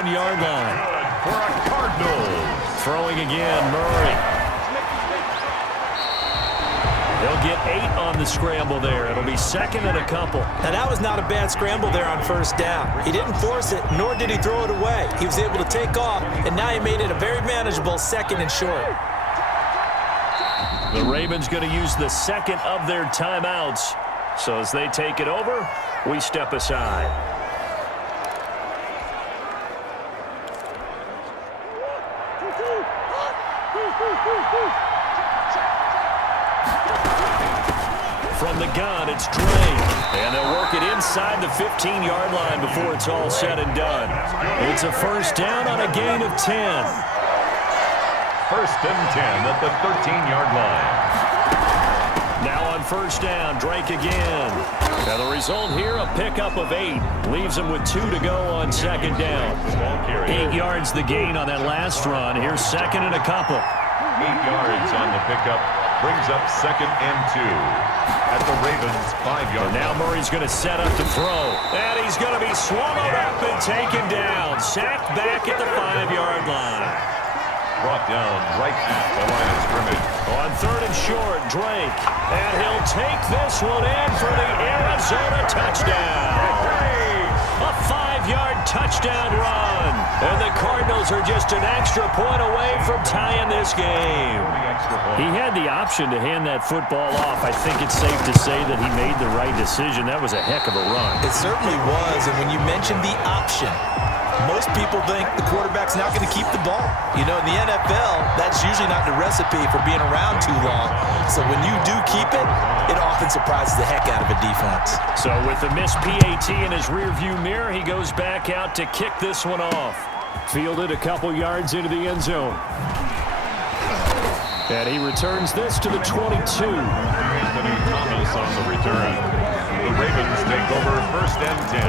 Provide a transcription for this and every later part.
1-yard line. Good for a Cardinals. Throwing again, Murray. He'll get 8 on the scramble there. It'll be second and a couple. Now, that was not a bad scramble there on first down. He didn't force it, nor did he throw it away. He was able to take off, and now he made it a very manageable second and short. The Ravens going to use the second of their timeouts. So as they take it over, we step aside. From the gun, it's Drake. And they'll work it inside the 15-yard line before it's all said and done. It's a first down on a gain of 10. First and 10 at the 13-yard line. Now on first down, Drake again. Now the result here, a pickup of 8. Leaves him with 2 to go on second down. 8 yards the gain on that last run. Here's second and a couple. 8 yards on the pickup. Brings up second and 2 at the Ravens' 5-yard line. Now Murray's going to set up to throw. And he's going to be swallowed up and taken down. Sacked back at the 5-yard line. Brought down right at the line of scrimmage. On third and short, Drake. And he'll take this one in for the Arizona touchdown. A 5-yard touchdown run. And the Cardinals are just an extra point away from tying this game. He had the option to hand that football off. I think it's safe to say that he made the right decision. That was a heck of a run. It certainly was, and when you mentioned the option, most people think the quarterback's not going to keep the ball. You know, in the NFL, that's usually not the recipe for being around too long. So when you do keep it, it often surprises the heck out of a defense. So with the missed PAT in his rearview mirror, he goes back out to kick this one off. Fielded a couple yards into the end zone. And he returns this to the 22. Anthony Thomas on the return. The Ravens take over first and 10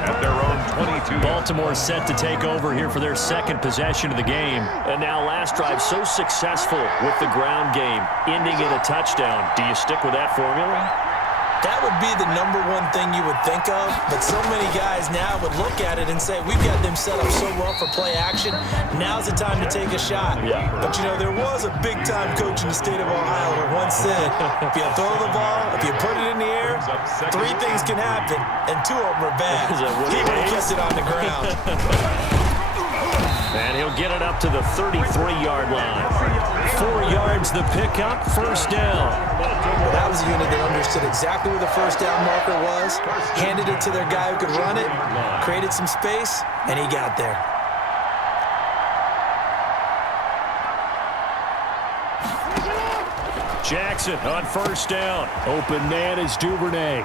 at their own 22. Baltimore set to take over here for their second possession of the game. And now last drive so successful with the ground game, ending in a touchdown. Do you stick with that formula? That would be the number one thing you would think of, but so many guys now would look at it and say, we've got them set up so well for play action, now's the time to take a shot. Yeah. But, you know, there was a big-time coach in the state of Ohio who once said, if you throw the ball, if you put it in the air, 3 things can happen, and 2 of them are bad. He would have kept it on the ground. And he'll get it up to the 33-yard line. 4 yards the pickup, first down. Well, that was a unit that understood exactly where the first down marker was, handed it to their guy who could run it, created some space, and he got there. Jackson on first down. Open man is Duvernay.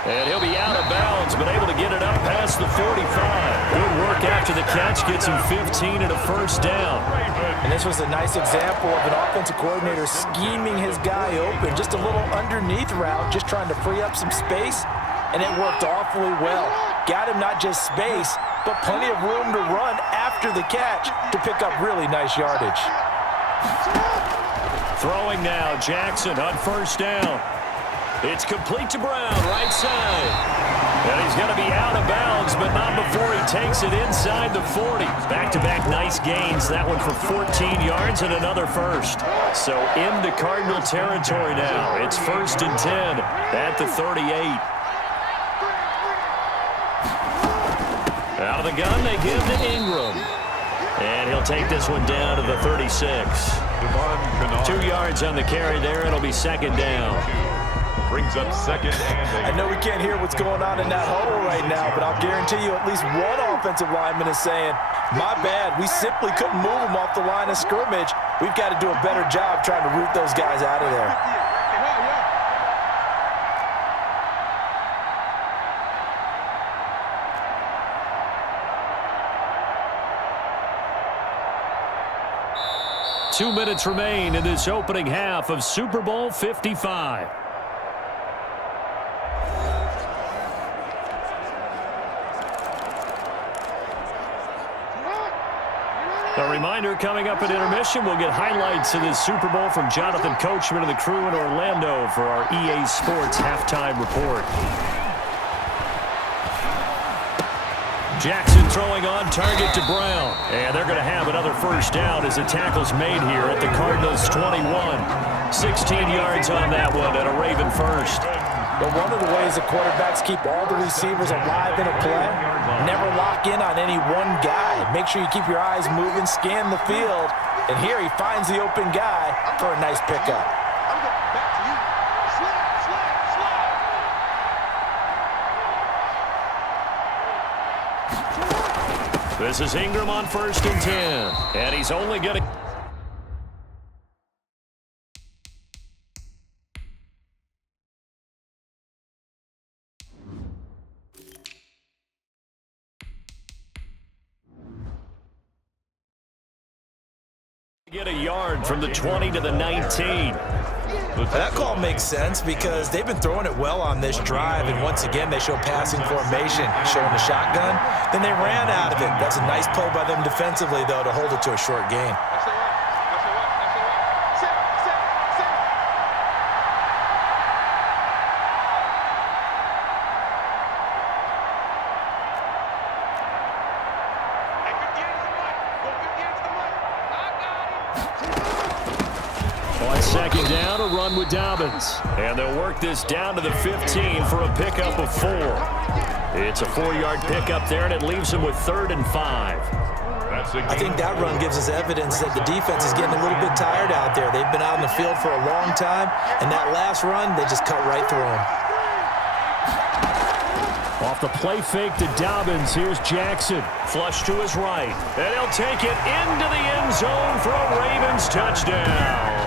And he'll be out of bounds, but able to get it up past the 45. Good work after the catch. Gets him 15 and a first down. And this was a nice example of an offensive coordinator scheming his guy open. Just a little underneath route, just trying to free up some space. And it worked awfully well. Got him not just space, but plenty of room to run after the catch to pick up really nice yardage. Throwing now, Jackson on first down. It's complete to Brown, right side. And he's going to be out of bounds, but not before he takes it inside the 40. Back-to-back nice gains. That one for 14 yards and another first. So into Cardinal territory now. It's first and 10 at the 38. Out of the gun, they give to Ingram. And he'll take this one down to the 36. 2 yards on the carry there. It'll be second down. Brings up second and 8. I know we can't hear what's going on in that huddle right now, but I'll guarantee you at least one offensive lineman is saying, my bad, we simply couldn't move them off the line of scrimmage. We've got to do a better job trying to root those guys out of there. Two minutes remain in this opening half of Super Bowl 55. A reminder, coming up at intermission, we'll get highlights of this Super Bowl from Jonathan Coachman and the crew in Orlando for our EA Sports halftime report. Jackson throwing on target to Brown. And they're going to have another first down as the tackle's made here at the Cardinals' 21. 16 yards on that one and a Raven first. But one of the ways the quarterbacks keep all the receivers alive in a play, never lock in on any one guy. Make sure you keep your eyes moving, scan the field. And here he finds the open guy for a nice pickup. This is Ingram on 1st and 10. And he's only going to... get a yard from the 20 to the 19. That call makes sense because they've been throwing it well on this drive, and once again they show passing formation, showing the shotgun. Then they ran out of it. That's a nice play by them defensively, though, to hold it to a short gain. Second down, a run with Dobbins. And they'll work this down to the 15 for a pickup of 4. It's a 4-yard pickup there, and it leaves them with 3rd and 5. I think that run gives us evidence that the defense is getting a little bit tired out there. They've been out in the field for a long time, and that last run, they just cut right through them. Off the play fake to Dobbins, here's Jackson. Flush to his right, and he'll take it into the end zone for a Ravens touchdown.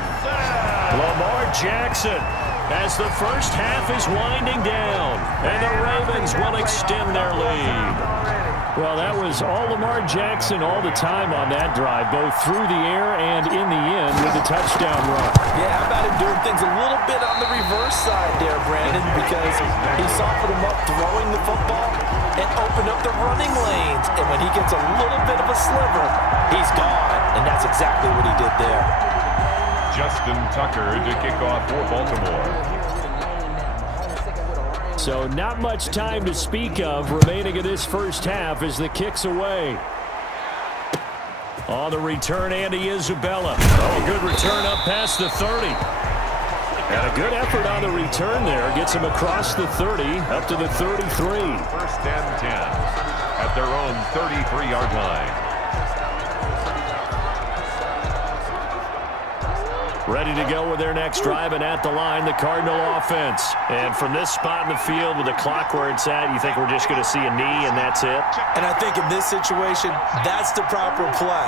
Lamar Jackson as the first half is winding down, and the Ravens will extend their lead. Well, that was all Lamar Jackson all the time on that drive, both through the air and in the end with a touchdown run. Yeah, how about him doing things a little bit on the reverse side there, Brandon, because he softened him up throwing the football and opened up the running lanes. And when he gets a little bit of a sliver, he's gone, and that's exactly what he did there. Justin Tucker to kick off for Baltimore. So not much time to speak of remaining in this first half as the kick's away. On the return, Andy Isabella. Oh, good return up past the 30. And a good effort on the return there. Gets him across the 30, up to the 33. 1st and 10 at their own 33-yard line. Ready to go with their next drive, and at the line, the Cardinal offense. And from this spot in the field with the clock where it's at, you think we're just going to see a knee and that's it? And I think in this situation, that's the proper play.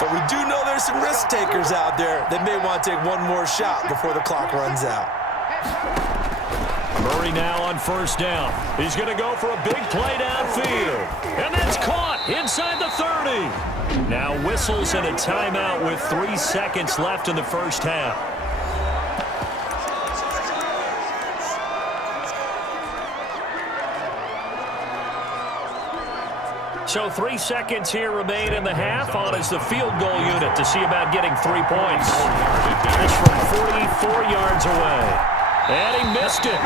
But we do know there's some risk takers out there that may want to take one more shot before the clock runs out. Murray now on 1st down. He's going to go for a big play downfield. And that's caught inside the 30. Now whistles and a timeout with 3 seconds left in the first half. So 3 seconds here remain in the half. On is the field goal unit to see about getting 3 points. That's from 44 yards away. And he missed it.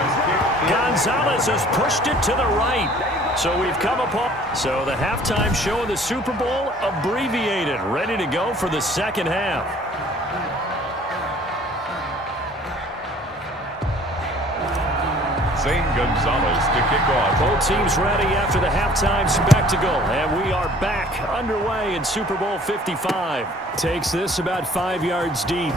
Gonzalez has pushed it to the right. So we've come upon. So the halftime show in the Super Bowl abbreviated. Ready to go for the second half. Zane Gonzalez to kick off. Both teams ready after the halftime spectacle. And we are back underway in Super Bowl 55. Takes this about 5 yards deep.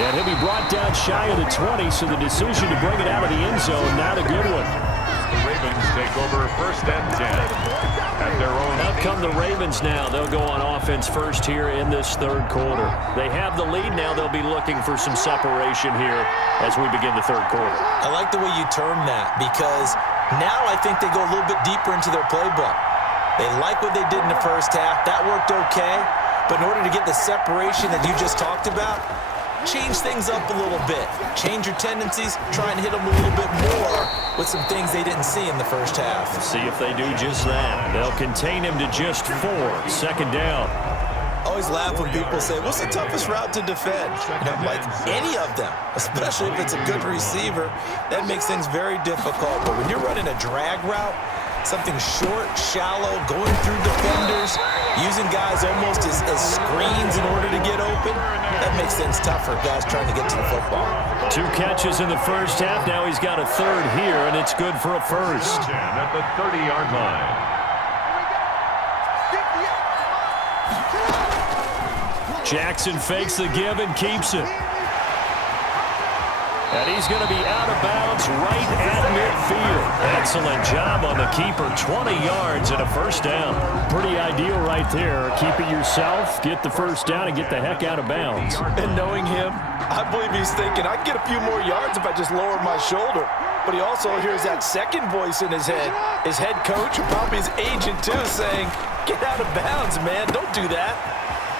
And he'll be brought down shy of the 20, so the decision to bring it out of the end zone, not a good one. The Ravens take over 1st and 10 at their own. Out come the Ravens now. They'll go on offense first here in this 3rd quarter. They have the lead now. They'll be looking for some separation here as we begin the 3rd quarter. I like the way you term that because now I think they go a little bit deeper into their playbook. They like what they did in the first half. That worked okay. But in order to get the separation that you just talked about, change things up a little bit. Change your tendencies. Try and hit them a little bit more with some things they didn't see in the first half. See if they do just that. They'll contain him to just 4. 2nd down. Always laugh when people say, what's the toughest route to defend? And I'm like, any of them, especially if it's a good receiver. That makes things very difficult. But when you're running a drag route, Something short, shallow, going through defenders, using guys almost as screens in order to get open. That makes things tough for guys trying to get to the football. 2 catches in the first half. Now he's got a third here, and it's good for a first. At the 30-yard line. Jackson fakes the give and keeps it. And he's going to be out of bounds right at midfield. Excellent job on the keeper. 20 yards and a first down. Pretty ideal right there. Keep it yourself, get the first down, and get the heck out of bounds. And knowing him, I believe he's thinking, I can get a few more yards if I just lower my shoulder. But he also hears that second voice in his head. His head coach, or probably his agent too, saying, get out of bounds, man. Don't do that.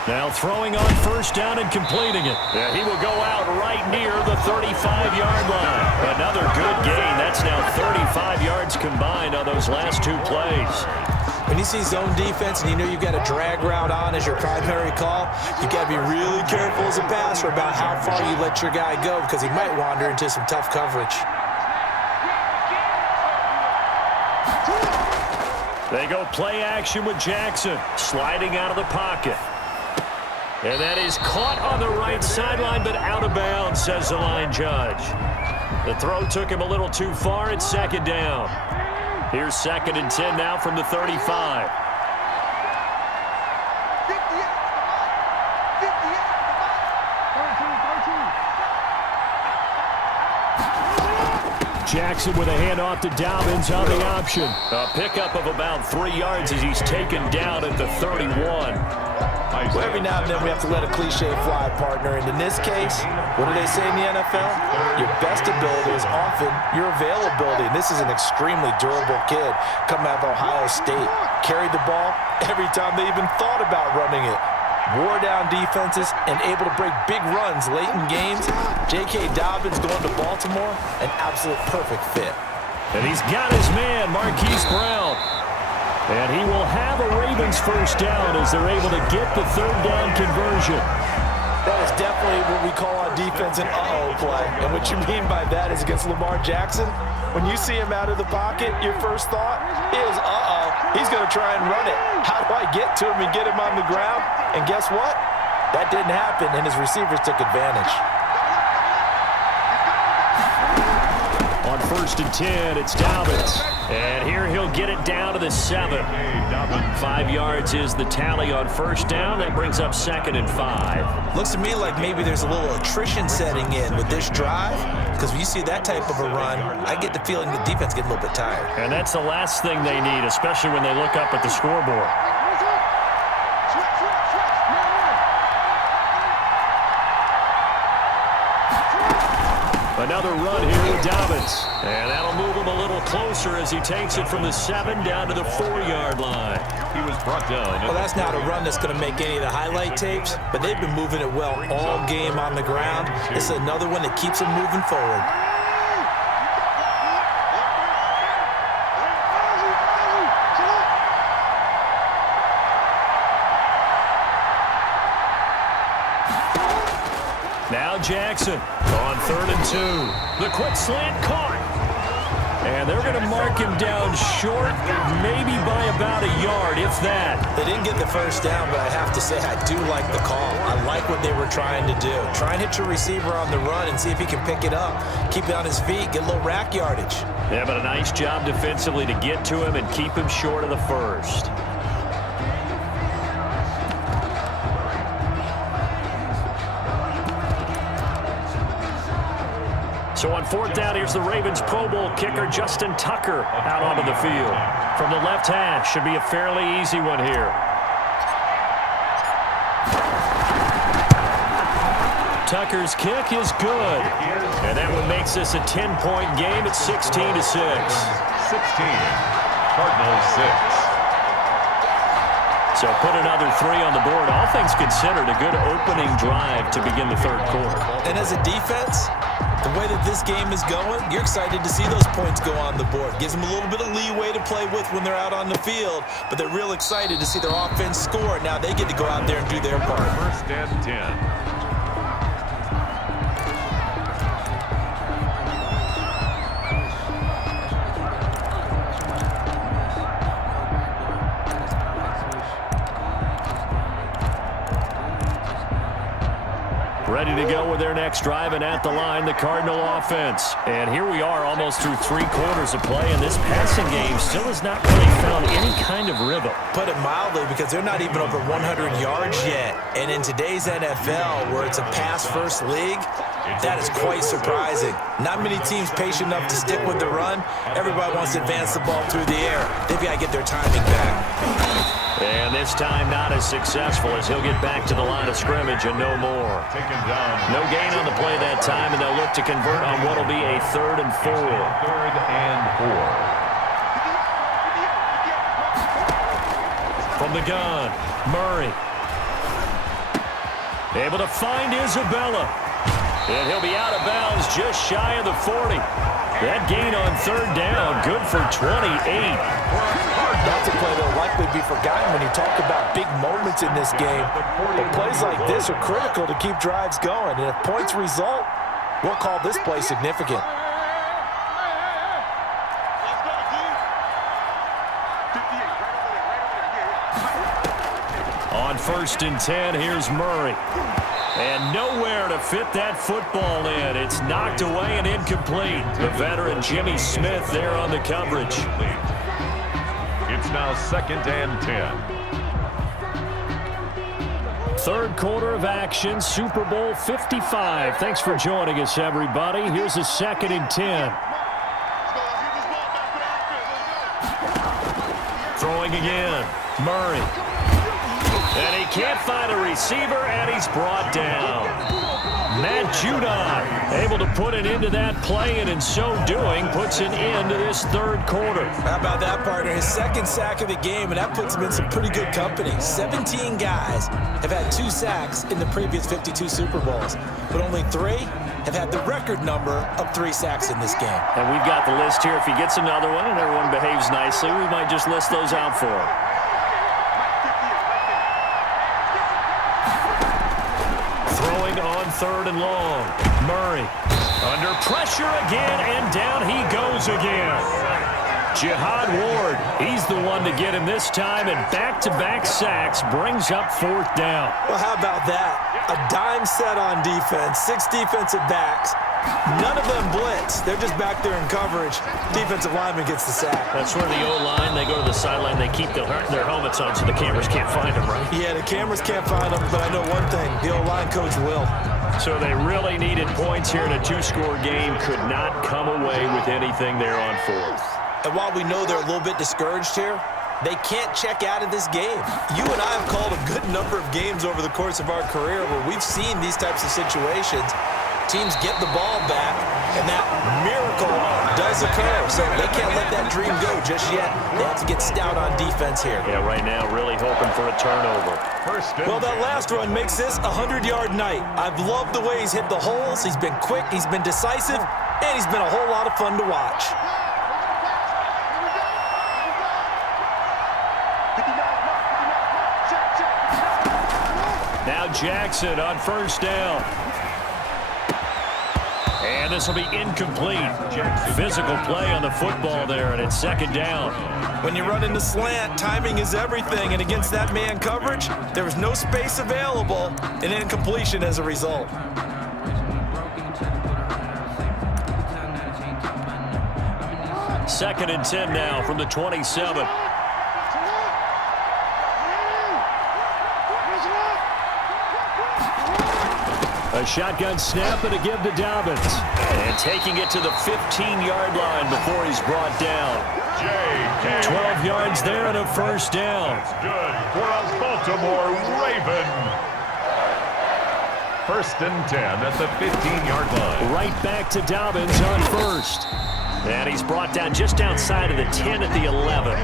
Now throwing on first down and completing it. Yeah, he will go out right near the 35-yard line. Another good gain. That's now 35 yards combined on those last 2 plays. When you see zone defense and you know you've got a drag route on as your primary call, you've got to be really careful as a passer about how far you let your guy go because he might wander into some tough coverage. They go play action with Jackson, sliding out of the pocket. And that is caught on the right sideline, but out of bounds, says the line judge. The throw took him a little too far. It's second down. Here's 2nd and 10 now from the 35. Jackson with a handoff to Dobbins on the option. A pickup of about 3 yards as he's taken down at the 31. Well, every now and then we have to let a cliche fly, partner. And in this case, what do they say in the NFL? Your best ability is often your availability. And this is an extremely durable kid coming out of Ohio State. Carried the ball every time they even thought about running it. Wore down defenses and able to break big runs late in games. J.K. Dobbins going to Baltimore, an absolute perfect fit. And he's got his man, Marquise Brown. And he will have a Ravens first down as they're able to get the third down conversion. That is definitely what we call on defense an uh-oh play. And what you mean by that is against Lamar Jackson, when you see him out of the pocket, your first thought is, uh-oh, he's going to try and run it. How do I get to him and get him on the ground? And guess what? That didn't happen, and his receivers took advantage. On 1st and 10, it's Dobbins. And here he'll get it down to the 7. 5 yards is the tally on first down. That brings up 2nd and 5. Looks to me like maybe there's a little attrition setting in with this drive, because when you see that type of a run, I get the feeling the defense gets a little bit tired. And that's the last thing they need, especially when they look up at the scoreboard. Another run here with Dobbins. And that'll move him a little closer as he takes it from the 7 down to the 4-yard line. He was brought down. Well, that's not a run that's going to make any of the highlight tapes, but they've been moving it well all game on the ground. This is another one that keeps them moving forward. Now Jackson on 3rd and 2. The quick slant caught. And they're going to mark him down short, maybe by about a yard, if that. They didn't get the first down, but I have to say I do like the call. I like what they were trying to do. Try and hit your receiver on the run and see if he can pick it up. Keep it on his feet, get a little rack yardage. Yeah, but a nice job defensively to get to him and keep him short of the first. So on 4th down, here's the Ravens Pro Bowl kicker, Justin Tucker, out onto the field. From the left hash, should be a fairly easy one here. Tucker's kick is good. And that one makes this a 10-point game at 16-6. 16. Cardinals 6. So put another 3 on the board. All things considered, a good opening drive to begin the third quarter. And as a defense, the way that this game is going, you're excited to see those points go on the board. Gives them a little bit of leeway to play with when they're out on the field, but they're real excited to see their offense score. Now they get to go out there and do their part. 1st and 10. Ready to go with their next drive, and at the line, the Cardinal offense. And here we are almost through 3 quarters of play, and this passing game still has not really found any kind of rhythm. Put it mildly, because they're not even over 100 yards yet. And in today's NFL, where it's a pass-first league, that is quite surprising. Not many teams patient enough to stick with the run. Everybody wants to advance the ball through the air. They've got to get their timing back. And this time not as successful, as he'll get back to the line of scrimmage and no more. Taken down. No gain on the play that time, and they'll look to convert on what will be a 3rd and 4. 3rd and 4. From the gun, Murray. Able to find Isabella. And he'll be out of bounds just shy of the 40. That gain on 3rd down, good for 28. That's a play that will likely be forgotten when you talk about big moments in this game. But plays like this are critical to keep drives going. And if points result, we'll call this play significant. On 1st and 10, here's Murray. And nowhere to fit that football in. It's knocked away and incomplete. The veteran Jimmy Smith there on the coverage. It's now 2nd and 10. 3rd quarter of action, Super Bowl 55. Thanks for joining us, everybody. Here's a 2nd and 10. Throwing again, Murray. And he can't find a receiver, and he's brought down. Matt Judon able to put it into that play, and in so doing, puts an end to this 3rd quarter. How about that, partner? His 2nd sack of the game, and that puts him in some pretty good company. 17 guys have had 2 sacks in the previous 52 Super Bowls, but only 3 have had the record number of 3 sacks in this game. And we've got the list here. If he gets another one and everyone behaves nicely, we might just list those out for him. On 3rd and long, Murray under pressure again, and down he goes again. Jihad Ward, he's the one to get him this time, and back-to-back sacks brings up 4th down. Well, how about that? A dime set on defense, 6 defensive backs. None of them blitz. They're just back there in coverage. Defensive lineman gets the sack. That's where the O-line, they go to the sideline, they keep their helmets on so the cameras can't find them, right? Yeah, the cameras can't find them, but I know one thing. The O-line coach will. So they really needed points here in a 2-score game. Could not come away with anything there on 4th. And while we know they're a little bit discouraged here, they can't check out of this game. You and I have called a good number of games over the course of our career where we've seen these types of situations. Teams get the ball back, and that miracle does occur. So they can't let that dream go just yet. They have to get stout on defense here. Yeah, right now really hoping for a turnover. Well, that last run makes this a 100-yard night. I've loved the way he's hit the holes. He's been quick, he's been decisive, and he's been a whole lot of fun to watch. Now Jackson on 1st down. And this will be incomplete. Physical play on the football there, and it's 2nd down. When you run into slant, timing is everything, and against that man coverage, there was no space available, and incompletion as a result. Second and 10 now from the 27. A shotgun snap and a give to Dobbins. And taking it to the 15-yard line before he's brought down. 12 yards there and a 1st down. That's good for a Baltimore Raven. 1st and 10 at the 15-yard line. Right back to Dobbins on 1st. And he's brought down just outside of the 10 at the 11.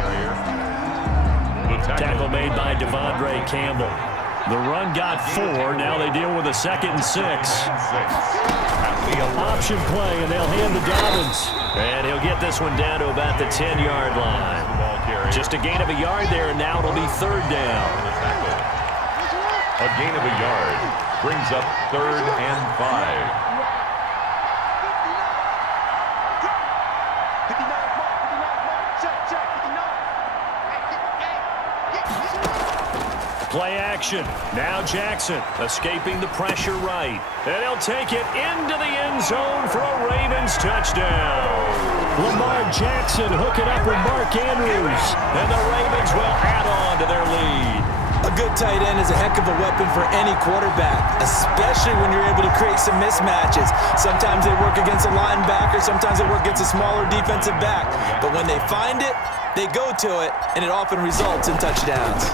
Tackle made by Devondre Campbell. The run got 4. Now they deal with a 2nd and 6. Option play, and they'll hand to Dobbins. And he'll get this one down to about the 10-yard line. Just a gain of a yard there, and now it'll be 3rd down. A gain of a yard brings up 3rd and 5. Play action. Now Jackson escaping the pressure right. And he'll take it into the end zone for a Ravens touchdown. Lamar Jackson hooking up with Mark Andrews. And the Ravens will add on to their lead. A good tight end is a heck of a weapon for any quarterback, especially when you're able to create some mismatches. Sometimes they work against a linebacker, sometimes they work against a smaller defensive back. But when they find it, they go to it, and it often results in touchdowns.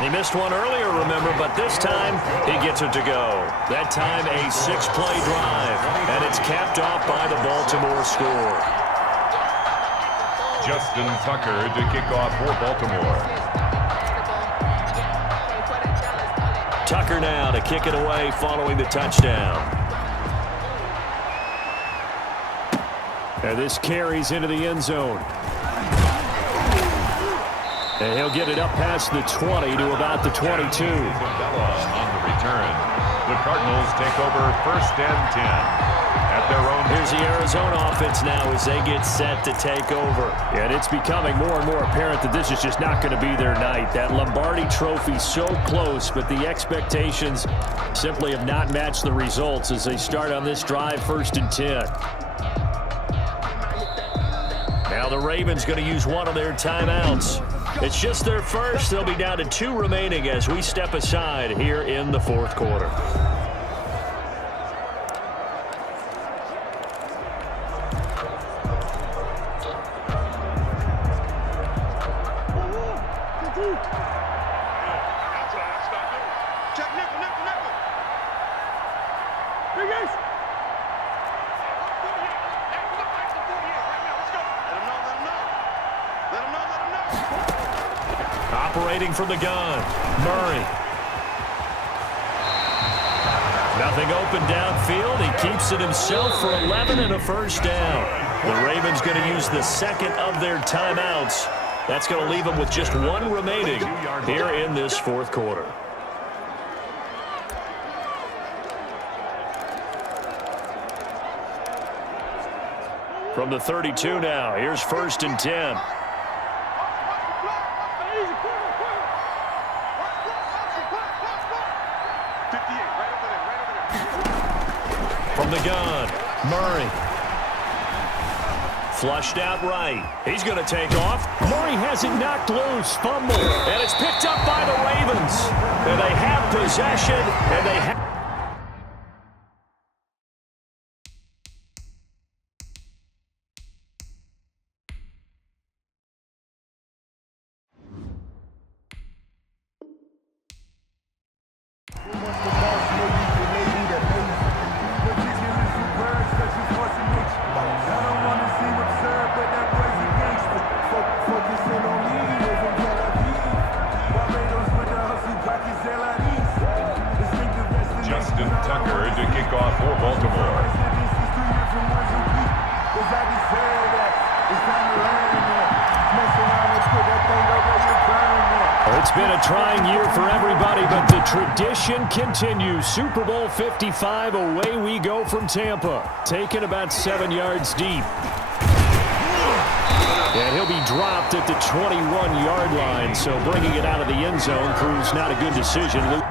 He missed one earlier, remember, but this time he gets it to go. That time a 6-play drive, and it's capped off by the Baltimore score. Justin Tucker to kick off for Baltimore. Tucker now to kick it away following the touchdown. And this carries into the end zone. And he'll get it up past the 20 to about the 22. On the return. The Cardinals take over 1st and 10. At their own. Here's the Arizona offense now as they get set to take over. And it's becoming more and more apparent that this is just not going to be their night. That Lombardi trophy so close, but the expectations simply have not matched the results as they start on this drive 1st and 10. Now the Ravens going to use one of their timeouts. It's just their first. They'll be down to 2 remaining as we step aside here in the 4th quarter. Operating from the gun, Murray. Nothing open downfield. He keeps it himself for 11 and a 1st down. The Ravens going to use the 2nd of their timeouts. That's going to leave them with just 1 remaining here in this 4th quarter. From the 32 now, here's 1st and 10. From the gun, Murray. Flushed out right. He's going to take off. Murray has it knocked loose. Fumble. And it's picked up by the Ravens. And they have possession. And they have... Justin Tucker to kick off for Baltimore. It's been a trying year for everybody, but the tradition continues. Super Bowl 55, away we go from Tampa. Taken about 7 yards deep. And he'll be dropped at the 21-yard line, so bringing it out of the end zone proves not a good decision.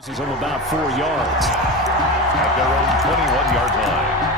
Loses him about 4 yards. At their own 21-yard line.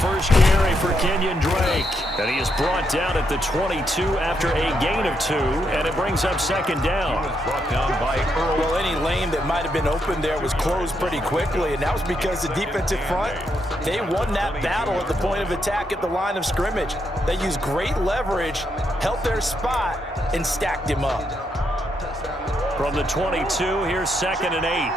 First carry for Kenyon Drake. And he is brought down at the 22 after a gain of 2, and it brings up second down. He was brought down by Earl. Well, any lane that might have been open there was closed pretty quickly, and that was because the defensive front, they won that battle at the point of attack at the line of scrimmage. They used great leverage, held their spot, and stacked him up. From the 22, here's 2nd and 8.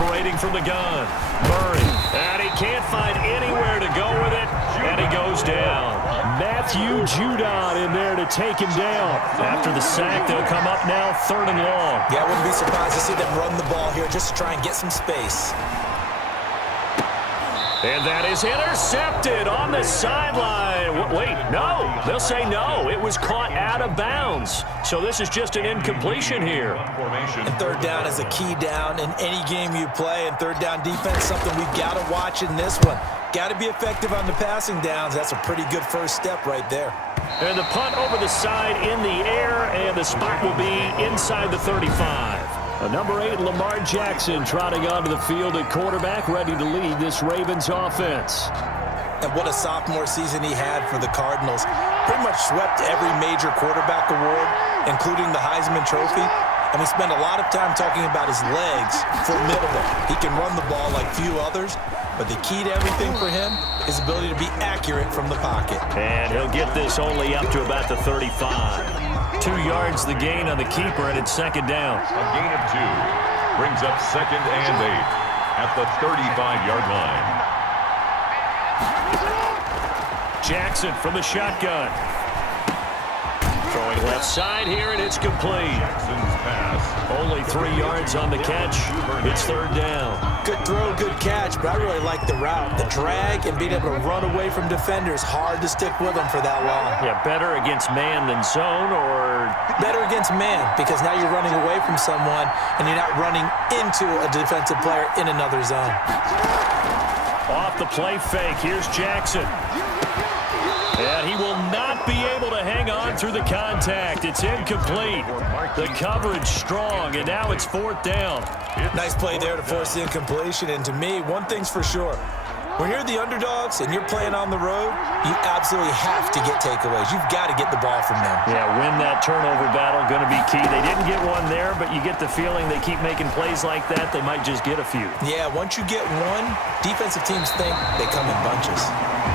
Operating from the gun, Murray, and he can't find anywhere to go with it, and he goes down. Matthew Judon in there to take him down. After the sack, they'll come up now 3rd and long. Yeah, I wouldn't be surprised to see them run the ball here just to try and get some space. And that is intercepted on the sideline. Wait, no. They'll say no. It was caught out of bounds. So this is just an incompletion here. And 3rd down is a key down in any game you play. And 3rd down defense, something we've got to watch in this one. Got to be effective on the passing downs. That's a pretty good first step right there. And the punt over the side in the air, and the spot will be inside the 35. Number 8, Lamar Jackson, trotting onto the field at quarterback, ready to lead this Ravens offense. And what a sophomore season he had for the Cardinals. Pretty much swept every major quarterback award, including the Heisman Trophy. And we spent a lot of time talking about his legs. Formidable. He can run the ball like few others, but the key to everything for him is ability to be accurate from the pocket. And he'll get this only up to about the 35. 2 yards the gain on the keeper, and it's 2nd down. A gain of 2 brings up 2nd and 8 at the 35-yard line. Jackson from the shotgun. Throwing left side here, and it's complete. Jackson's pass. Only 3 yards on the catch. It's 3rd down. Good throw, good catch, but I really like the route. The drag and being able to run away from defenders. Hard to stick with them for that long. Yeah, better against man than zone, or better against man, because now you're running away from someone and you're not running into a defensive player in another zone. Off the play fake, here's Jackson. And he will not be able to hang on through the contact. It's incomplete. The coverage strong, and now it's 4th down. Nice play there to force the incompletion. And to me, one thing's for sure. When you're the underdogs and you're playing on the road, you absolutely have to get takeaways. You've got to get the ball from them. Yeah, win that turnover battle, going to be key. They didn't get one there, but you get the feeling they keep making plays like that, they might just get a few. Yeah, once you get one, defensive teams think they come in bunches.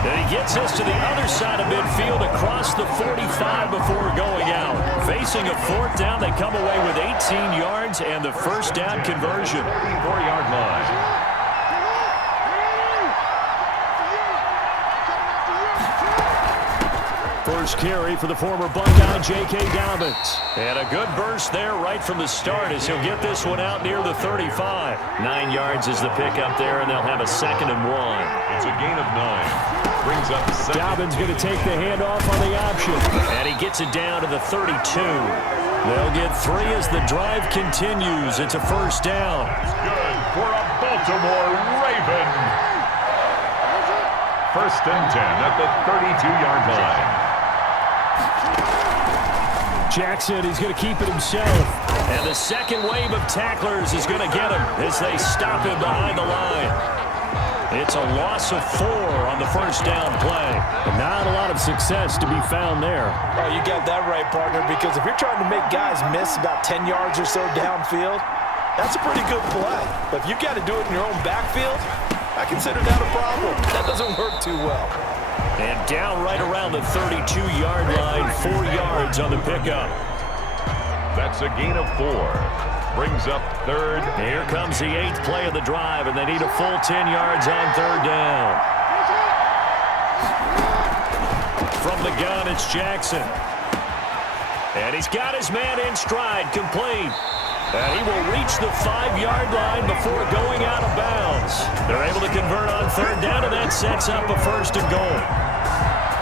And he gets us to the other side of midfield across the 45 before going out. Facing a fourth down, they come away with 18 yards and the first down conversion. 4-yard line. First carry for the former Buckeye, J.K. Dobbins. And a good burst there right from the start as he'll get this one out near the 35. 9 yards is the pickup there, and they'll have a 2nd and 1. It's a gain of 9. Brings up second. Dobbins going to take the handoff on the option. And he gets it down to the 32. They'll get 3 as the drive continues. It's a first down. That's good for a Baltimore Raven. First and 10 at the 32-yard line. Jackson, he's going to keep it himself. And the second wave of tacklers is going to get him as they stop him behind the line. It's a loss of 4 on the first down play. And not a lot of success to be found there. Oh, you got that right, partner, because if you're trying to make guys miss about 10 yards or so downfield, that's a pretty good play. But if you've got to do it in your own backfield, I consider that a problem. That doesn't work too well. And down right around the 32-yard line, 4 yards on the pickup. That's a gain of 4. Brings up 3rd. Here comes the 8th play of the drive, and they need a full 10 yards on 3rd down. From the gun, it's Jackson. And he's got his man in stride, complete. And he will reach the 5-yard line before going out of bounds. They're able to convert on 3rd down, and that sets up a 1st and goal.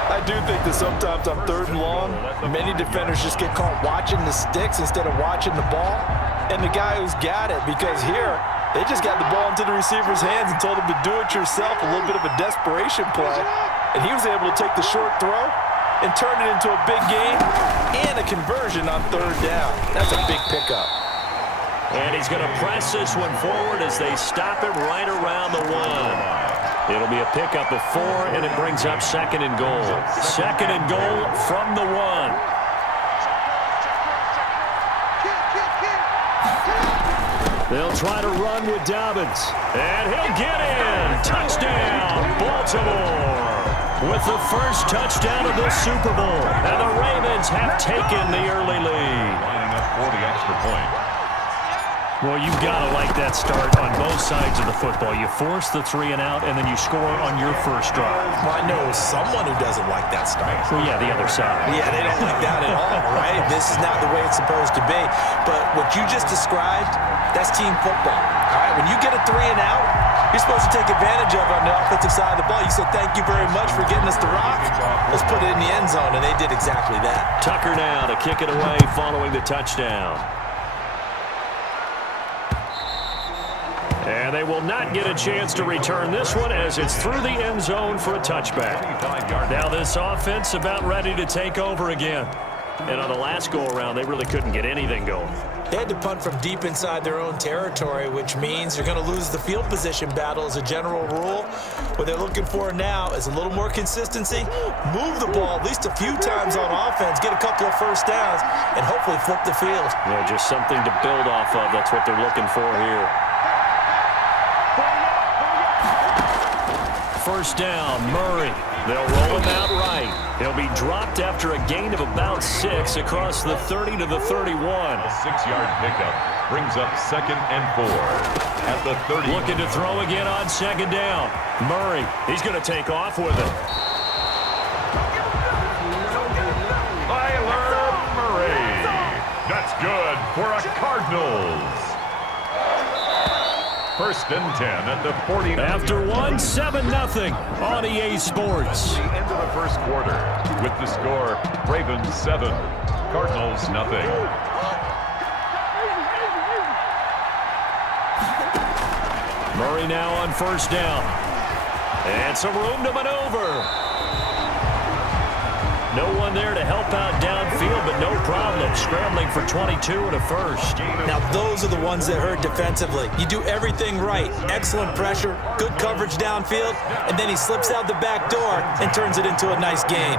I do think that sometimes on 3rd and long, many defenders just get caught watching the sticks instead of watching the ball. And the guy who's got it, because here, they just got the ball into the receiver's hands and told him to do it yourself, a little bit of a desperation play. And he was able to take the short throw and turn it into a big gain and a conversion on 3rd down. That's a big pickup. And he's going to press this one forward as they stop it right around the 1. It'll be a pickup of 4, and it brings up 2nd and goal. 2nd and goal from the 1. They'll try to run with Dobbins. And he'll get in. Touchdown, Baltimore. With the first touchdown of the Super Bowl. And the Ravens have taken the early lead. Lining up for the extra point. Well, you've got to like that start on both sides of the football. You force the 3 and out, and then you score on your first drive. Well, I know someone who doesn't like that start. Well, yeah, the other side. Yeah, they don't like that at all, right? This is not the way it's supposed to be. But what you just described, that's team football. All right, when you get a 3 and out, you're supposed to take advantage of it on the offensive side of the ball. You said, thank you very much for getting us the rock. Let's put it in the end zone, and they did exactly that. Tucker now to kick it away following the touchdown. And they will not get a chance to return this one as it's through the end zone for a touchback. Now this offense about ready to take over again. And on the last go-around, they really couldn't get anything going. They had to punt from deep inside their own territory, which means they're going to lose the field position battle as a general rule. What they're looking for now is a little more consistency, move the ball at least a few times on offense, get a couple of first downs, and hopefully flip the field. Yeah, just something to build off of. That's what they're looking for here. First down, Murray. They'll roll him out right. He'll be dropped after a gain of about 6 across the 30 to the 31. A 6-yard pickup brings up 2nd and 4 at the 30. Looking to throw again on 2nd down. Murray, he's going to take off with it. Kyler Murray. That's good for a Cardinals. First and 10 at the 49. After 1, 7-0 on EA Sports. The end of the first quarter with the score Ravens 7, Cardinals nothing. Murray now on first down. And some room to maneuver. No one there to help out downfield, but no problem scrambling for 22 and a first. Now, those are the ones that hurt defensively. You do everything right. Excellent pressure, good coverage downfield, and then he slips out the back door and turns it into a nice gain.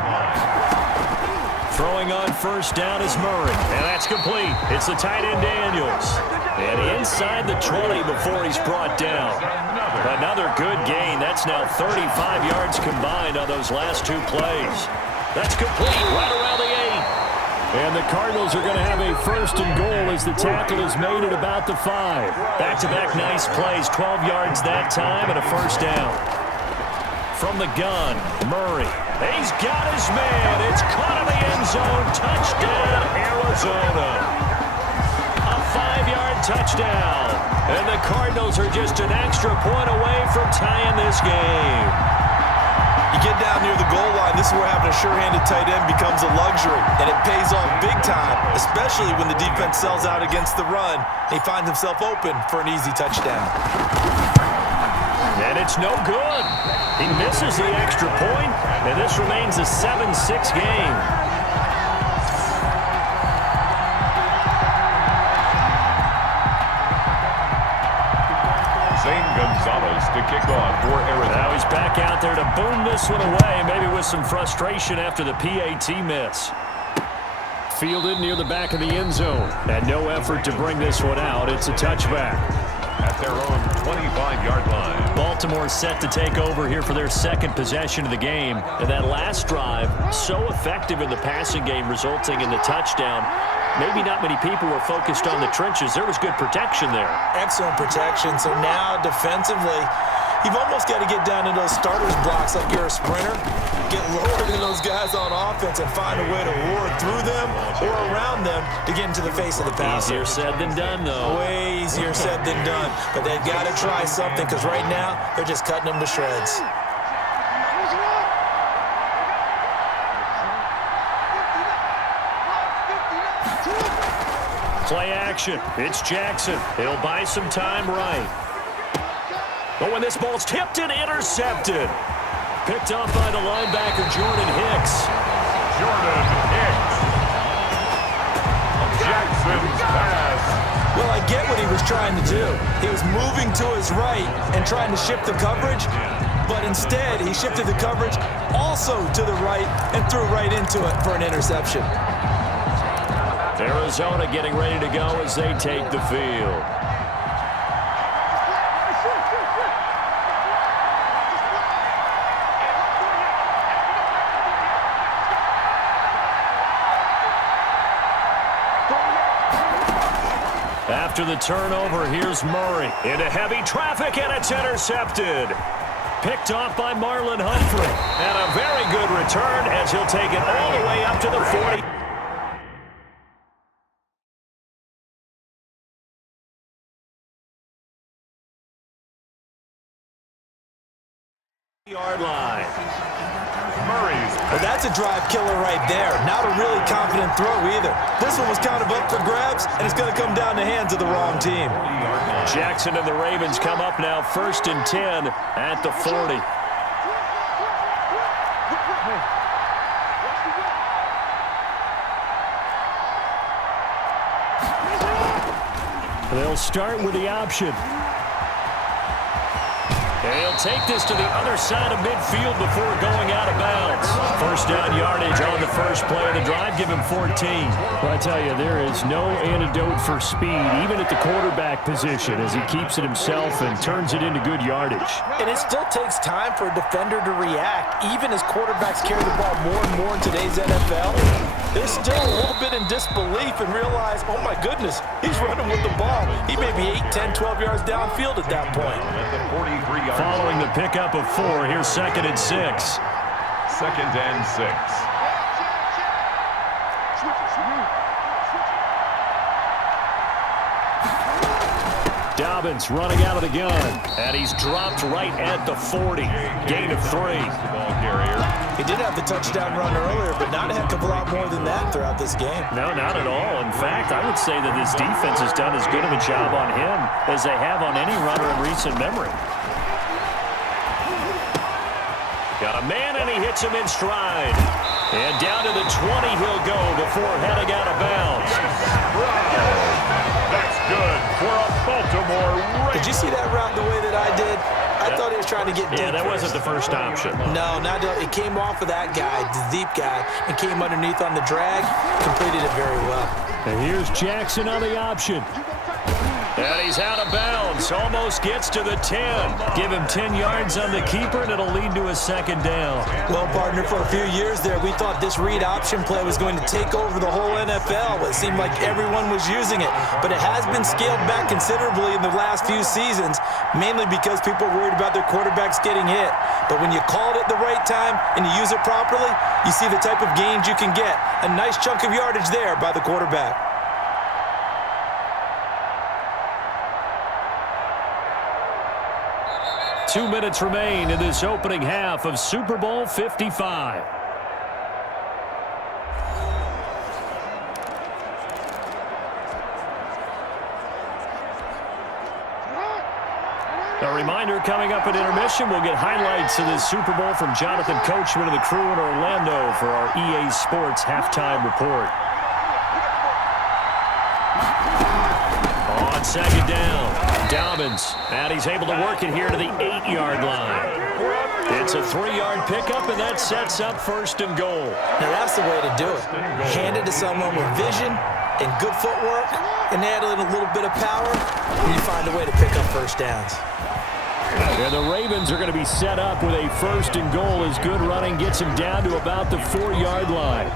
Throwing on first down is Murray, and that's complete. It's the tight end Daniels. And inside the 20 before he's brought down. Another good gain. That's now 35 yards combined on those last two plays. That's complete right around the 8. And the Cardinals are going to have a first and goal as the tackle is made at about the 5. Back-to-back nice plays, 12 yards that time and a first down. From the gun, Murray. He's got his man. It's caught in the end zone. Touchdown, Arizona. A 5-yard touchdown. And the Cardinals are just an extra point away from tying this game. You get down near the goal line, this is where having a sure-handed tight end becomes a luxury, and it pays off big time, especially when the defense sells out against the run. He finds himself open for an easy touchdown. And it's no good. He misses the extra point, and this remains a 7-6 game. Zane Gonzalez to kick off for Arizona. Now he's back out there to boom this one away, maybe with some frustration after the PAT miss. Fielded near the back of the end zone, and no effort to bring this one out. It's a touchback. At their own 25-yard line. Baltimore set to take over here for their second possession of the game. And that last drive, so effective in the passing game, resulting in the touchdown. Maybe not many people were focused on the trenches. There was good protection there. Excellent protection. So now defensively, you've almost got to get down to those starters blocks like you're a sprinter. Get lower than those guys on offense and find a way to roar through them or around them to get into the face of the passer. Easier said than done, though. Way easier said than done. But they've got to try something because right now they're just cutting them to shreds. Play action. It's Jackson. He'll buy some time right. But when this ball's tipped and intercepted. Picked up by the linebacker, Jordan Hicks. Jordan Hicks. Jackson's pass. Well, I get what he was trying to do. He was moving to his right and trying to shift the coverage, but instead he shifted the coverage also to the right and threw right into it for an interception. Arizona getting ready to go as they take the field. After the turnover, here's Murray into heavy traffic, and it's intercepted. Picked off by Marlon Humphrey. And a very good return as he'll take it all the way up to the 40. Yard line. Murray's. Well, that's a drive killer right there. Not a really confident throw either. This one was kind of up for grabs, and it's going to come down the hands of the wrong team. Jackson and the Ravens come up now 1st and 10 at the 40. They'll start with the option. And he'll take this to the other side of midfield before going out of bounds. First down yardage on the first play of the drive. Give him 14. Well, I tell you, there is no antidote for speed, even at the quarterback position, as he keeps it himself and turns it into good yardage. And it still takes time for a defender to react, even as quarterbacks carry the ball more and more in today's NFL. They're still a little bit in disbelief and realize, oh my goodness, he's running with the ball. He may be 8, 10, 12 yards downfield at that point. At the 43-yard Following the pickup of 4, here's 2nd and 6. 2nd and 6. Dobbins running out of the gun, and he's dropped right at the 40. Gain of 3. Ball carrier. He did have the touchdown run earlier, but not a heck of a lot more than that throughout this game. No, not at all. In fact, I would say that this defense has done as good of a job on him as they have on any runner in recent memory. Got a man, and he hits him in stride. And down to the 20 he'll go before heading out of bounds. That's good for a Baltimore Ravens. Did you see that route the way that I did? I thought he was trying to get deep. Yeah, that wasn't the first option. No, it came off of that guy, the deep guy, and came underneath on the drag. Completed it very well. And here's Jackson on the option. And he's out of bounds. Almost gets to the 10. Give him 10 yards on the keeper, and it'll lead to a second down. Well, partner, for a few years there, we thought this read option play was going to take over the whole NFL. It seemed like everyone was using it. But it has been scaled back considerably in the last few seasons, mainly because people are worried about their quarterbacks getting hit. But when you call it at the right time and you use it properly, you see the type of gains you can get. A nice chunk of yardage there by the quarterback. 2 minutes remain in this opening half of Super Bowl 55. A reminder, coming up at intermission, we'll get highlights of this Super Bowl from Jonathan Coachman and the crew in Orlando for our EA Sports halftime report. On second down, Dobbins, and he's able to work it here to the 8-yard line. It's a 3-yard pickup, and that sets up first and goal. Now that's the way to do it. Hand it to someone with vision and good footwork, and add in a little bit of power, and you find a way to pick up first downs. And the Ravens are going to be set up with a first and goal as good running gets him down to about the 4-yard line.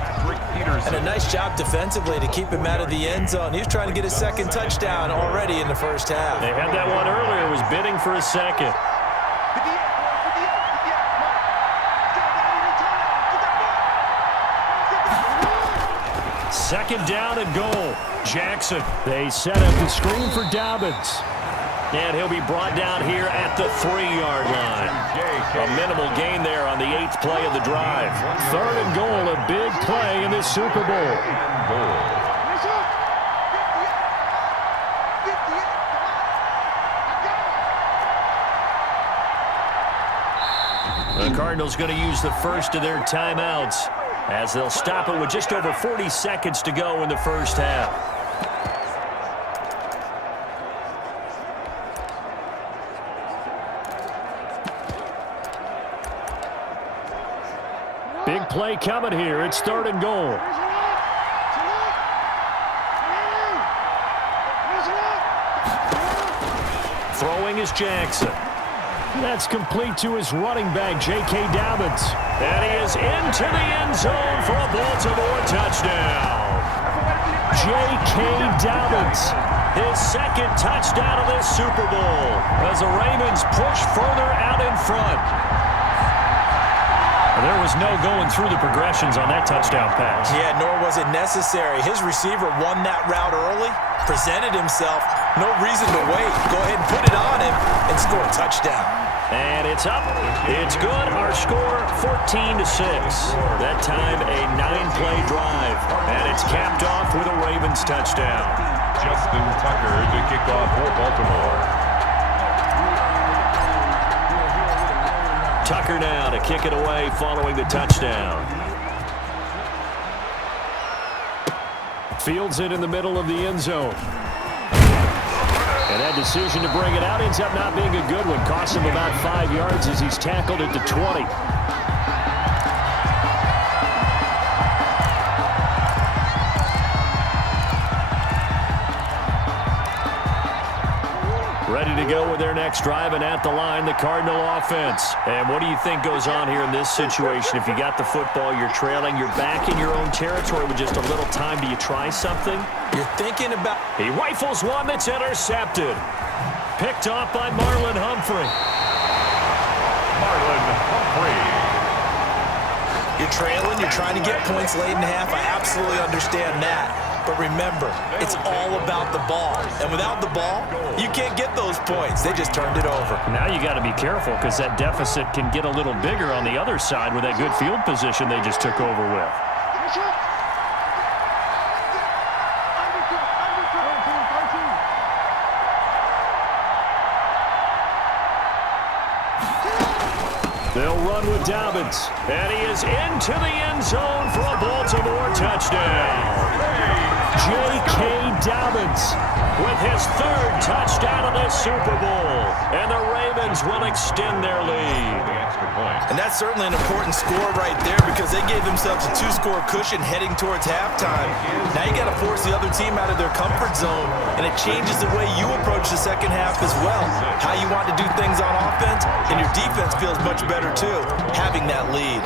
And a nice job defensively to keep him out of the end zone. He was trying to get his second touchdown already in the first half. They had that one earlier, was bidding for a second. Second down and goal. Jackson. They set up the screen for Dobbins. And he'll be brought down here at the 3-yard line. A minimal gain there on the 8th play of the drive. Third and goal, a big play in the Super Bowl. The Cardinals going to use the first of their timeouts as they'll stop it with just over 40 seconds to go in the first half. Big play coming here. It's third and goal. Throwing is Jackson. That's complete to his running back, J.K. Dobbins. And he is into the end zone for a Baltimore touchdown. J.K. Dobbins. His second touchdown of this Super Bowl as the Ravens push further out in front. There was no going through the progressions on that touchdown pass. Yeah, nor was it necessary. His receiver won that route early, presented himself. No reason to wait. Go ahead and put it on him and score a touchdown. And it's up. It's good. Our score, 14-6. That time, a 9-play drive. And it's capped off with a Ravens touchdown. Justin Tucker to kick off for Baltimore. Tucker now to kick it away following the touchdown. Fields it in the middle of the end zone. And that decision to bring it out ends up not being a good one. Costs him about 5 yards as he's tackled at the 20. Ready to go with their next drive, and at the line, the Cardinal offense. And what do you think goes on here in this situation? If you got the football, you're trailing, you're back in your own territory with just a little time. Do you try something? You're thinking about... He rifles one that's intercepted. Picked off by Marlon Humphrey. Marlon Humphrey. You're trailing, you're trying to get points late in the half. I absolutely understand that. But remember, it's all about the ball. And without the ball, you can't get those points. They just turned it over. Now you got to be careful because that deficit can get a little bigger on the other side with that good field position they just took over with. They'll run with Dobbins. And he is into the end zone for a Baltimore touchdown. J.K. Dobbins with his third touchdown of the Super Bowl. And the Ravens will extend their lead. And that's certainly an important score right there because they gave themselves a 2-score cushion heading towards halftime. Now you got to force the other team out of their comfort zone, and it changes the way you approach the second half as well. How you want to do things on offense, and your defense feels much better too, having that lead.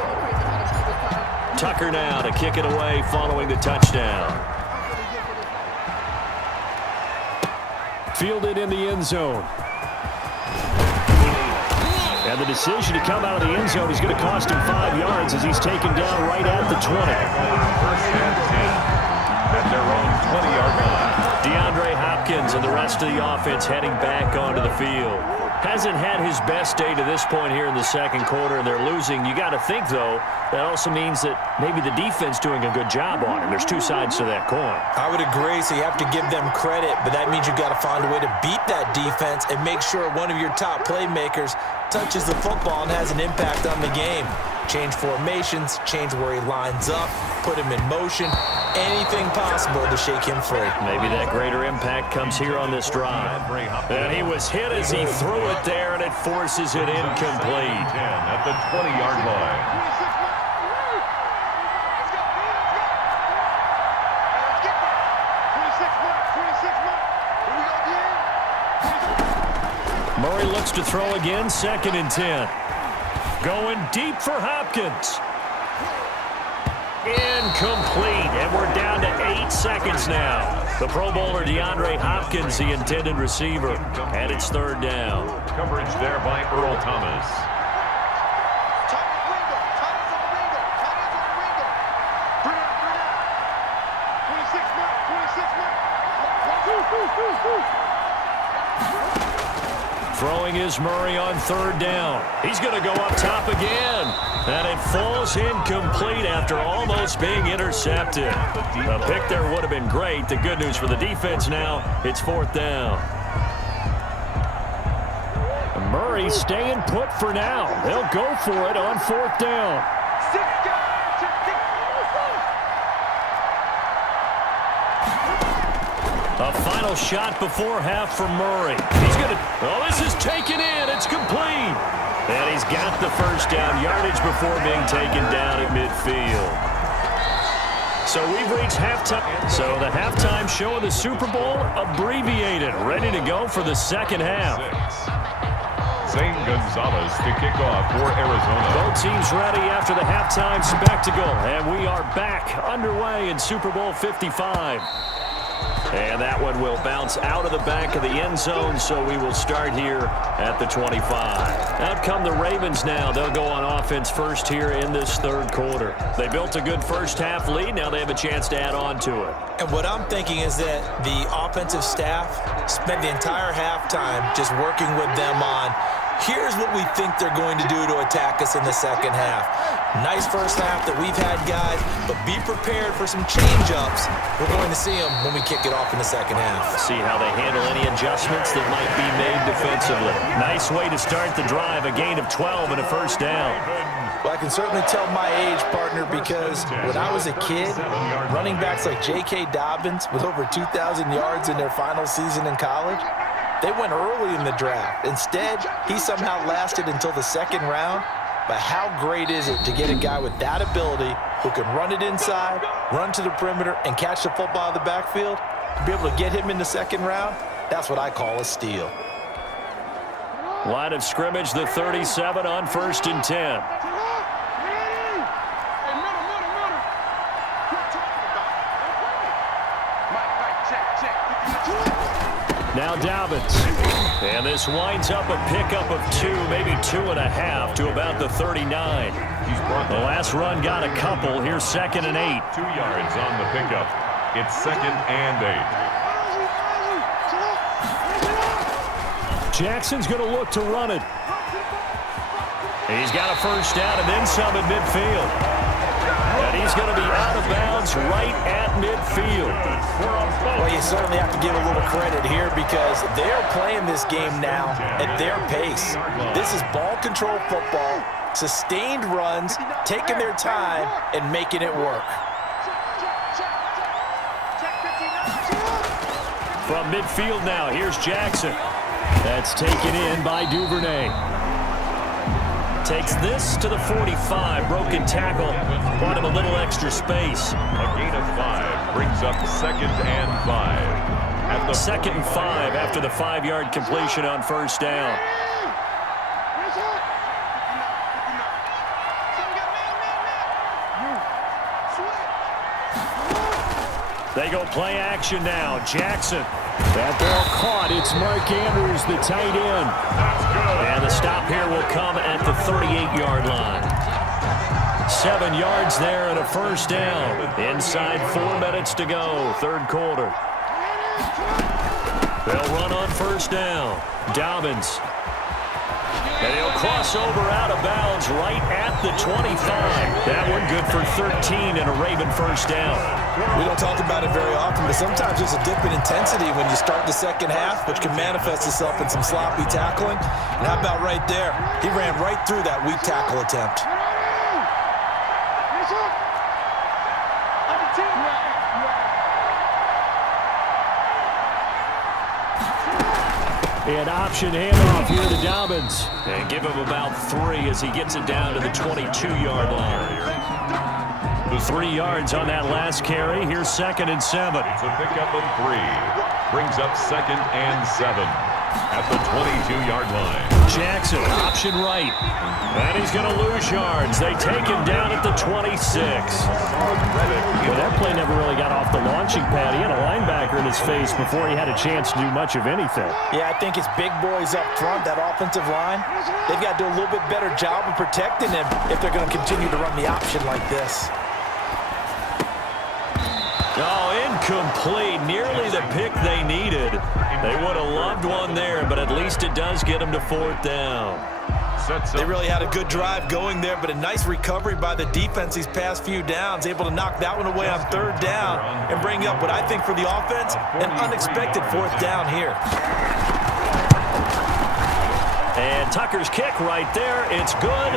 Tucker now to kick it away following the touchdown. Fielded in the end zone. And the decision to come out of the end zone is going to cost him 5 yards as he's taken down right at the 20. First and 10 at their own 20-yard line. DeAndre Hopkins and the rest of the offense heading back onto the field. Hasn't had his best day to this point here in the second quarter, and they're losing. You got to think, though, that also means that maybe the defense doing a good job on him. There's two sides to that coin. I would agree, so you have to give them credit, but that means you got to find a way to beat that defense and make sure one of your top playmakers touches the football and has an impact on the game. Change formations, change where he lines up, put him in motion, anything possible to shake him free. Maybe that greater impact comes here on this drive. And he was hit as he threw it there, and it forces it incomplete. 10 at the 20-yard line. Murray looks to throw again, 2nd and 10. Going deep for Hopkins. Incomplete, and we're down to 8 seconds now. The Pro Bowler DeAndre Hopkins, the intended receiver, and it's 3rd down. Coverage there by Earl Thomas. Throwing is Murray on 3rd down. He's going to go up top again. And it falls incomplete after almost being intercepted. A pick there would have been great. The good news for the defense now, it's 4th down. Murray staying put for now. They'll go for it on 4th down. A final shot before half from Murray. He's going to... Oh, this is taken in. It's complete. And he's got the 1st down yardage before being taken down at midfield. So we've reached halftime. So the halftime show of the Super Bowl abbreviated. Ready to go for the second half. Zane Gonzalez to kick off for Arizona. Both teams ready after the halftime spectacle. And we are back underway in Super Bowl 55. And that one will bounce out of the back of the end zone, so we will start here at the 25. Out come the Ravens now. They'll go on offense first here in this 3rd quarter. They built a good first half lead. Now they have a chance to add on to it. And what I'm thinking is that the offensive staff spent the entire halftime just working with them on, here's what we think they're going to do to attack us in the second half. Nice first half that we've had, guys, but be prepared for some change-ups. We're going to see them when we kick it off in the second half. See how they handle any adjustments that might be made defensively. Nice way to start the drive, a gain of 12 and a 1st down. Well, I can certainly tell my age, partner, because when I was a kid, running backs like J.K. Dobbins with over 2,000 yards in their final season in college, they went early in the draft. Instead, he somehow lasted until the 2nd round. But how great is it to get a guy with that ability who can run it inside, run to the perimeter, and catch the football out of the backfield? To be able to get him in the 2nd round, that's what I call a steal. Line of scrimmage, the 37 on 1st and 10. Now Dobbins. And this winds up a pickup of 2, maybe 2.5 to about the 39. The last run got a couple. Here's 2nd and 8. 2 yards on the pickup. It's 2nd and 8. Jackson's going to look to run it. He's got a 1st down and then some at midfield. And he's going to be out of bounds right at midfield. Well, you certainly have to give a little credit here because they're playing this game now at their pace. This is ball control football. Sustained runs, taking their time, and making it work. From midfield now, here's Jackson. That's taken in by Duvernay. Takes this to the 45. Broken tackle. Brought him a little extra space. A gain of 5 brings up 2nd and 5. At the 2nd and 5 after the 5-yard completion on first down. They go play action now. Jackson. That ball caught. It's Mark Andrews, the tight end. And the stop here will come at the 38-yard line. 7 yards there and a first down. Inside 4 minutes to go. Third quarter. They'll run on first down. Dobbins. And he'll cross over out of bounds right at the 25. That one good for 13 and a Raven first down. We don't talk about it very often, but sometimes there's a dip in intensity when you start the second half, which can manifest itself in some sloppy tackling. And how about right there? He ran right through that weak tackle attempt. And option handoff here to Dobbins. And give him about 3 as he gets it down to the 22-yard line. 3 yards on that last carry. Here's 2nd and 7. It's a pickup of 3. Brings up 2nd and 7 at the 22-yard line. Jackson, option right. And he's going to lose yards. They take him down at the 26. Well, that play never really got off the launching pad. He had a linebacker in his face before he had a chance to do much of anything. Yeah, I think it's big boys up front, that offensive line. They've got to do a little bit better job of protecting him if they're going to continue to run the option like this. Oh, incomplete. Nearly the pick they needed. They would have loved one there, but at least it does get them to 4th down. They really had a good drive going there, but a nice recovery by the defense these past few downs, able to knock that one away on 3rd down and bring up what I think for the offense, an unexpected 4th down here. And Tucker's kick right there. It's good.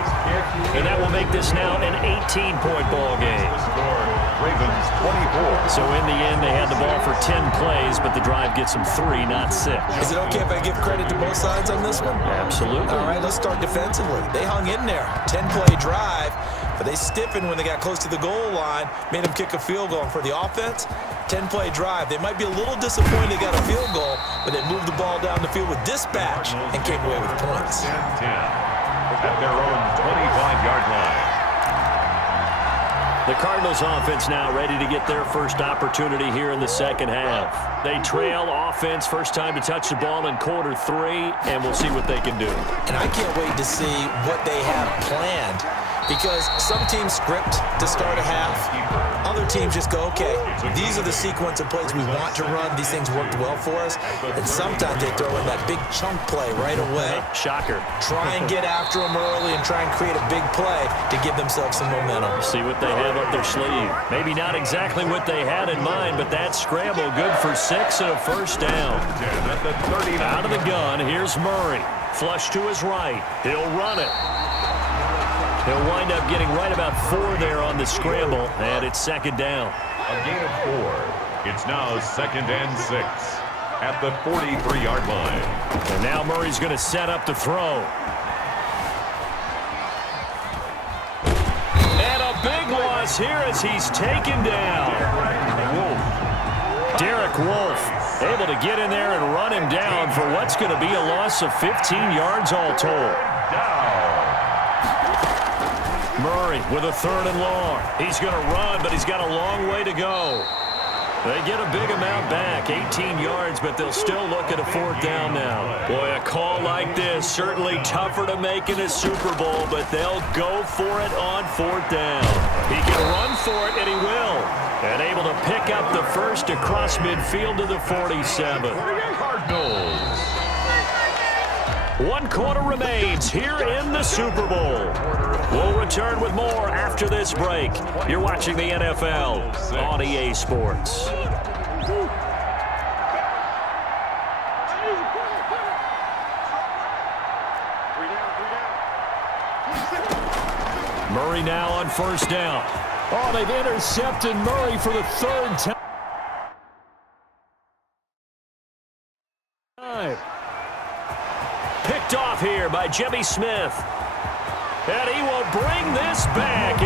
And that will make this now an 18-point ball game. Ravens 24. So in the end, they had the ball for 10 plays, but the drive gets them 3, not 6. Is it okay if I give credit to both sides on this one? Absolutely. All right, let's start defensively. They hung in there. 10-play drive, but they stiffened when they got close to the goal line, made them kick a field goal. And for the offense, 10-play drive. They might be a little disappointed they got a field goal, but they moved the ball down the field with dispatch and came away with points. 10 at their own 25-yard line. The Cardinals offense now ready to get their first opportunity here in the second half. They trail offense, first time to touch the ball in quarter 3, and we'll see what they can do. And I can't wait to see what they have planned, because some teams script to start a half. Other teams just go, okay, these are the sequence of plays we want to run. These things worked well for us. And sometimes they throw in that big chunk play right away. Shocker. Try and get after them early and try and create a big play to give themselves some momentum. See what they have up their sleeve. Maybe not exactly what they had in mind, but that scramble good for 6 and a first down. Out of the gun, here's Murray. Flush to his right. He'll run it. He'll wind up getting right about 4 there on the scramble, and it's 2nd down. A gain of 4. It's now 2nd and 6 at the 43-yard line. And now Murray's going to set up to throw. And a big loss here as he's taken down. Derek Wolfe able to get in there and run him down for what's going to be a loss of 15 yards all told. Murray with a 3rd and long. He's going to run, but he's got a long way to go. They get a big amount back, 18 yards, but they'll still look at a 4th down now. Boy, a call like this, certainly tougher to make in a Super Bowl, but they'll go for it on 4th down. He can run for it, and he will. And able to pick up the first across midfield to the 47. Cardinals. 1 quarter remains here in the Super Bowl. We'll return with more after this break. You're watching the NFL on EA Sports. Murray now on first down. Oh, they've intercepted Murray for the third time. Picked off here by Jimmy Smith. And he will bring this back.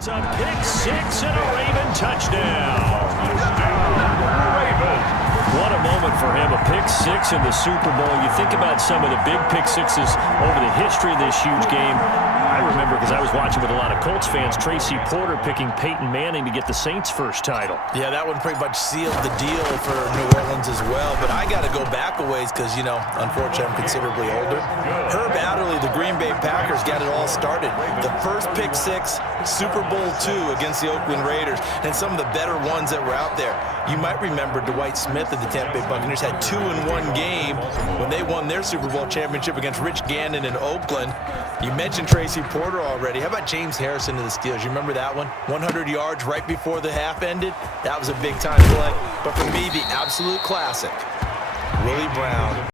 It's a pick six and a Raven touchdown. What a moment for him, a pick six in the Super Bowl. You think about some of the big pick sixes over the history of this huge game. I remember, because I was watching with a lot of Colts fans, Tracy Porter picking Peyton Manning to get the Saints' first title. Yeah, that one pretty much sealed the deal for New Orleans as well. But I got to go back a ways because, you know, unfortunately I'm considerably older. Herb Adderley, the Green Bay Packers, got it all started. The first pick six, Super Bowl II against the Oakland Raiders, and some of the better ones that were out there. You might remember Dwight Smith of the Tampa Bay Buccaneers had 2-in-1 game when they won their Super Bowl championship against Rich Gannon in Oakland. You mentioned Tracy Porter already. How about James Harrison of the Steelers? You remember that one? 100 yards right before the half ended? That was a big-time play. But for me, the absolute classic, Willie Brown.